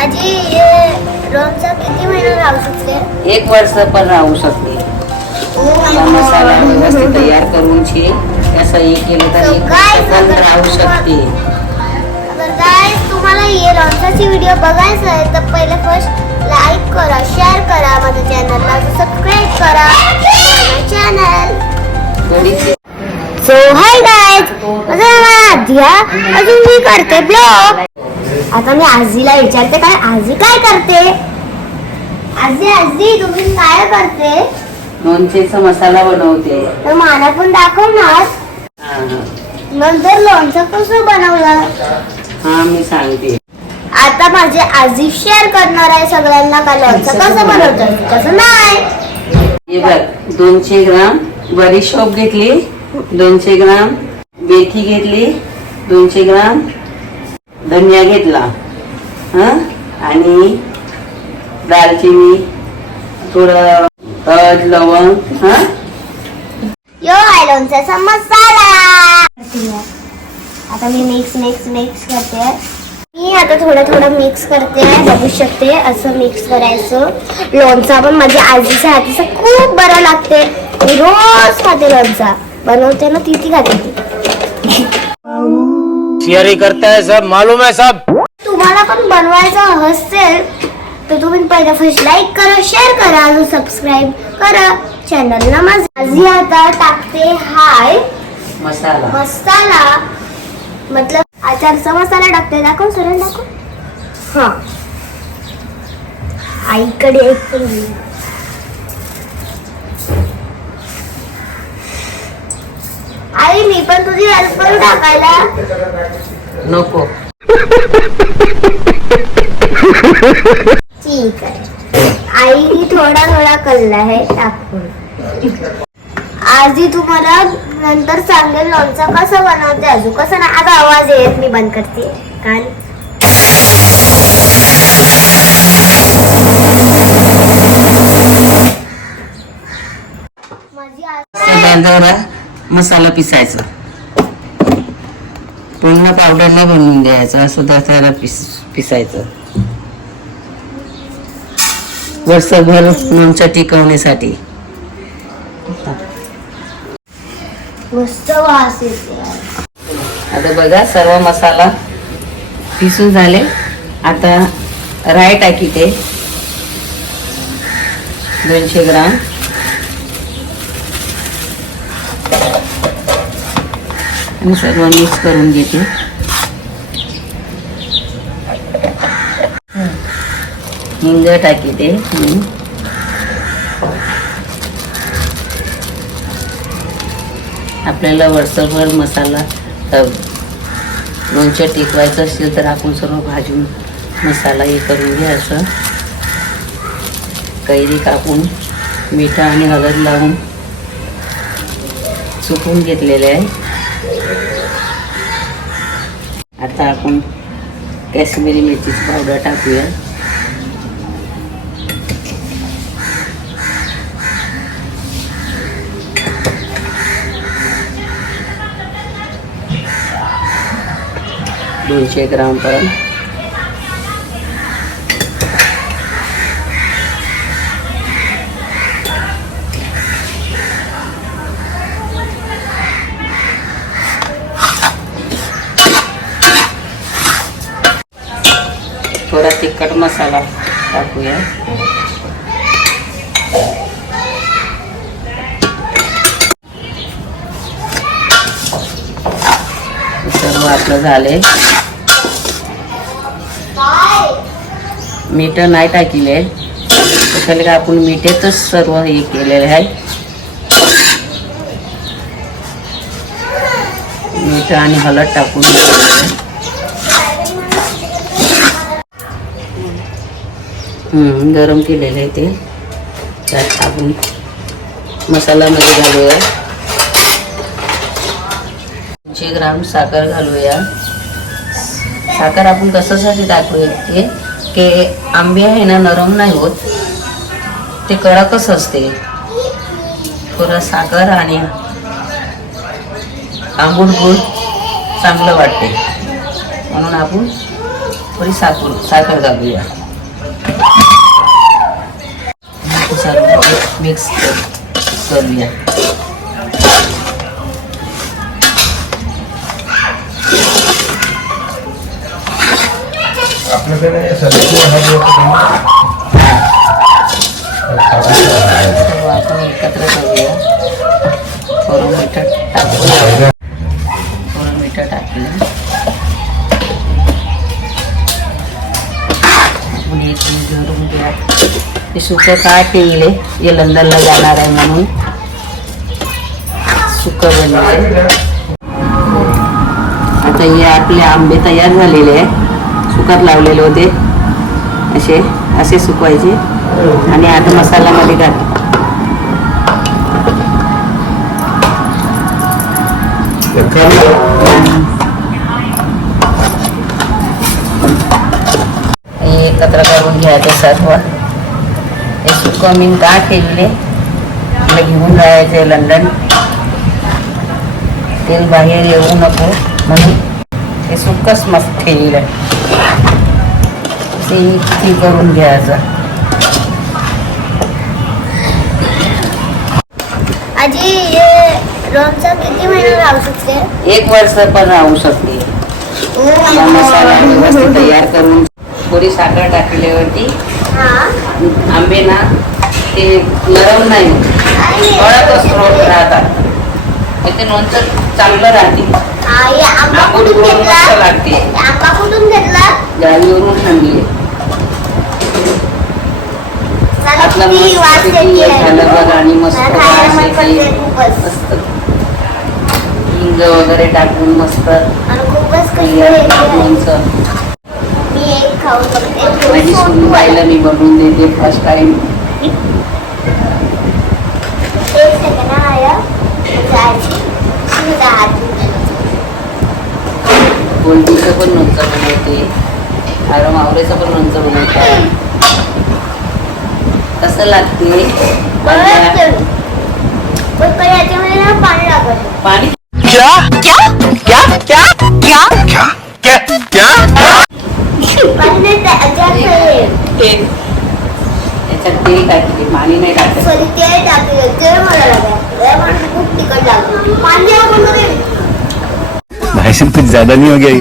आजी लोणचं किती महिने राहू शकते? 1 वर्ष पण राहू शकते. मसाला व्यवस्थित तयार करून असं हे केलं तर 1 वर्ष पण राहू शकते. तर गाइस तुम्हाला हे लोणच्याची व्हिडिओ बघायचा आहे तर पहिले फर्स्ट लाईक करा, शेअर करा, माझ्या चॅनलला सबस्क्राईब करा माझं चॅनल. सो हाय गाइस, माझं नाव आहे आद्या. अजून मी करते ब्लॉग. आता मी आजीला विचारते काय आजी काय करते. आजी तुम्ही काय करते? लोणचेचा मसाला बनवते. तर मला पण दाखवणार. नंतर लोणचं कसं बनवलं हा मी सांगते. आता माझी आजी शेअर करणार आहे सगळ्यांना का लोणचं कसं बनवतात कसं नाही. हे बघ 200 ग्राम बडीशोप घेतली, 200 ग्राम मेथी घेतली, 200 ग्राम धनिया घेतला आणि दालचिनी, थोडं तज लवंग. यो आहे लोणच्याचा मसाला. आता मी मिक्स करते. मी आता थोडं मिक्स करते. बघू शकते असं मिक्स करायचं. लोणचा पण माझ्या आजीच्या हातीचा खूप बरं लागते. मी रोज खाते लोणचा. बनवते ना ती खाते ती. शेअरिंग करता है सब, मालूम है सब. तुम्हाला पण बनवायचं असेल तर तुम्ही पहिला फर्स्ट लाईक करा, शेअर करा आणि सबस्क्राईब करा चॅनलला. माझा आजी आता टाकते हाय मसाला मतलब अचारचा मसाला टाकते. दाखव सरळ दाखव. हा आईकडे एक पण आई मी पण तुझी हेल्प करू टाकायला नको. ठीक आहे. आईने थोडा कल्ला आहे टाकून. आजी तुम्हाला नंतर सांगेल लोणचं कसं बनवते. अजून कसं ना. आता आवाज येत मी बंद करते कान. जरा मसाला पिसायचा. पूर्ण पावडरला बनवून द्यायचं. असं त्याला पिसायचं वर्षभर लोणचं टिकवण्यासाठी. मस्त वास येते. आता बघा सर्व मसाला पिसून झाले. आता राय टाकीते 200 ग्राम. आणि सर्व मिक्स करून घेते. हिंग टाकीते. आपल्याला वर्षभर मसाला लोणचं टिकवायचं असेल तर आपण सर्व भाजून मसाला हे करून घ्यायचं. कैरी कापून मीठ आणि हळद लावून सुकवून घेतलेले आहे. आता आपण काश्मीरी मिरचीची पावडर टाकूया. दोनशे ग्राम पर्यंत. थोडा तिखट मसाला टाकूया. सर्व आपलं झाले. मीठ नाही टाकले त्याच्याला का आपण मिठातच सर्व हे केलेले आहे. मीठ आणि हळद टाकून गरम केलेलं आहे ते. त्यात आपण मसाल्यामध्ये घालूया. 200 ग्राम साखर घालूया. साखर आपण कशासाठी टाकूया की आंबे आहे ना नरम नाही होत, ते कडकच असते. थोडं साखर आणि आंबूट गुळ चांगलं वाटते म्हणून आपण थोडी साखर घालूया. सर्व मिक्स करूया. आपण एकत्र करूया. थोडं मीठ टाकूया. थोडं मीठ टाकलं. आपण एक घरून घ्या. ते सुकं काय केले हे लंडनला जाणार आहे म्हणून सुकं बनवले. आता हे आपले आंबे तयार झालेले आहे. सुकात लावलेले होते असे सुकवायचे आणि आता मसाल्यामध्ये घाल. एकत्र करून घ्यायचं सर्व. हे सुकं मी का केलेले मला घेऊन जायचे लंडन. तेल बाहेर येऊ नको म्हणून हे सुकंच मस्त ठेवलं. ते करून घ्यायचं. आजी हे लोणचं किती महिने राहू शकते? 1 वर्ष पण राहू शकते. मसाला व्यवस्थित तयार करून थोडी साखर टाकल्यावरती आंबे ना ते नरम नाही कडकच राहतात. ते लोणचं चांगलं राहते. आंबा कुठून घेतला? लागते. आंबा कुठून घेतला? गाडीवरून आणली. आपला वास येते. झालं बघ आणि मस्त खायला मन वास करते येते. खूपच. मस्त हिंग वगैरे टाकून मस्त आणि खूपच कशी आहे. लोणचं. मी एक खाऊ शकते. माझी सून बाईला मी बनवून देते फर्स्ट टाइम. एक सेकंड आया गोलटीचं पण लोणचं बनवते. आवरेचं पण लोणचं बनवतात. कसं लागते पाणी लागत. पाणी पाणी नाही तेल त्याच्यात तेल टाकते पाणी नाही टाकत. सॉरी तेल टाकले ते मला लागेल. खूप तिखट लागतं. पाणी आपण भाई साहब कुछ ज्यादा नहीं हो गया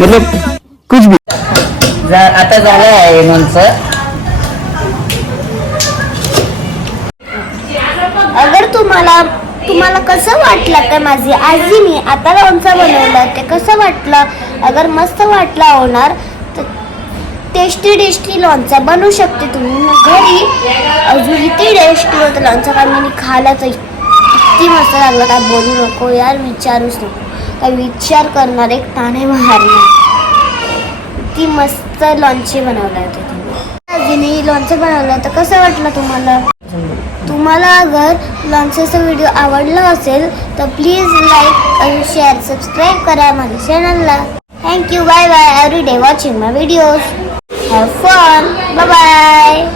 मतलब कुछ भी. आता झालं आहे लोणचं. अगर तुम्हाला कसं वाटलं तर माझी आजी मी आता लोणचं बनवलं ते कसं वाटलं? अगर मस्त वाटलं होणार तर टेस्टी लोणचं बनवू शकते तुम्ही घरी. अजून किती टेस्टी होतं लोणचं. का मी खायला तर किती मस्त लागलं. काय बोलू नको यार, विचारूच नको. काय विचार करणार एक ताणे मारणार. ती मस्त लोणचे बनवलं होते तुम्ही. आजीने लोणचं बनवलं तर कसं वाटलं तुम्हाला? तुम्हाला अगर लोणच्याचा व्हिडिओ आवडला असेल तर प्लीज लाईक आणि शेअर सबस्क्राईब करा माझ्या चॅनलला. Thank you. Bye bye. Every day watching my videos. Have fun. Bye bye.